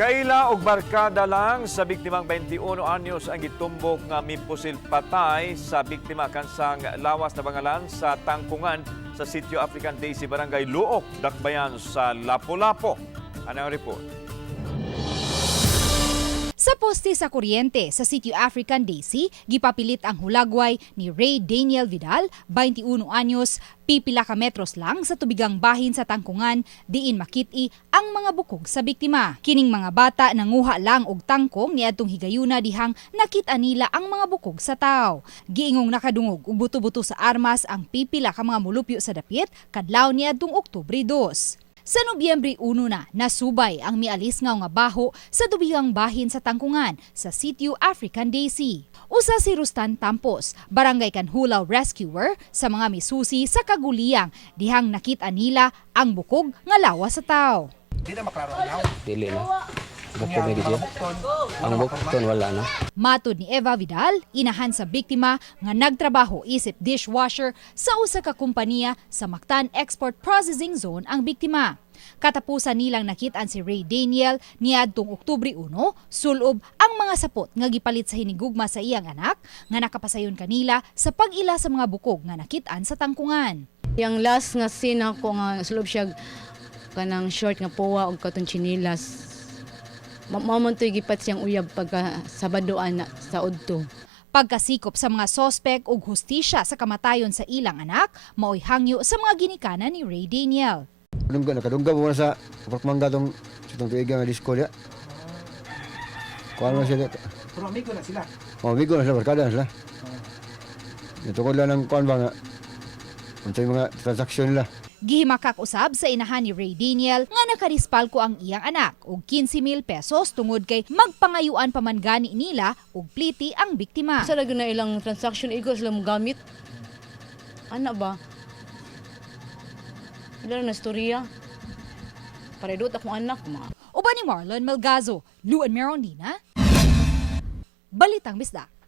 Kaila og barkada lang sa biktimang 21 anyos ang gitumbok nga mipusil patay sa biktima kansang lawas na bangalan sa tangkungan sa Sitio African Daisy Barangay Luok, Dakbayan sa Lapu-Lapu. Ano ang report? Sa poste sa kuryente sa Sitio African Daisy, gipapilit ang hulagway ni Ray Daniel Vidal, 21 anyos, pipila ka metros lang sa tubigang bahin sa tangkungan, diin makit-i ang mga bukog sa biktima. Kining mga bata nanguha lang og tangkong niadtong higayuna dihang nakita nila ang mga bukog sa tao. Giingong nakadungog og buto-buto sa armas ang pipila ka mga mulupyo sa dapit kadlaw niadtong Oktubre 2. Sa Nobyembre 1 na nasubay ang mialis nga baho sa tubigang bahin sa tangkungan sa Sitio African Daisy. Usa si Rustan Tampos, barangay Kanhulaw rescuer sa mga misusi sa Kaguliyang dihang nakita nila ang bukog nga lawas sa tao. Di na maklaro ang law. Dili na. Bukog na gito. Ang bukton wala na. Matod ni Eva Vidal, inahan sa biktima nga nagtrabaho isip dishwasher sa usa ka kompanya sa Mactan Export Processing Zone ang biktima. Katapusan nilang nakitaan si Ray Daniel niadtong Oktubre 1, sulob ang mga sapot nga gipalit sa hinigugma sa iyang anak nga nakapasayon kanila sa pag-ila sa mga bukog nga nakitaan sa tangkungan. Yang last nga scene ako nga sulob siya kanang short nga puwa og katong chinilas. Mamontoy gipat siyang uyab pagka sabadoan na sa udto. Pagkasikop sa mga sospek ug hustisya sa kamatayon sa ilang anak, maoy hangyo sa mga ginikanan ni Ray Daniel. Nakadungga mo na sa apartmangga tong itong tuiga nga disco ya. Kuan na sila. Pero amigo na sila. Amigo na sila, barkada na sila. Ito ko lang ng kuan ba nga. Unsay mga transaksyon nila. Gihimakak usab sa inahan ni Ray Daniel nga nakadispal ko ang iyang anak og 15,000 pesos tungod kay magpangayuan pa man gani nila og pliti ang biktima. Sa lagi na ilang transaction igo sila mo gamit. Ana ba? Ilan na storya? Paredot akong anak mga. Uban ni Marlon Melgazo, Luan Merondina, Balitang Bisdak.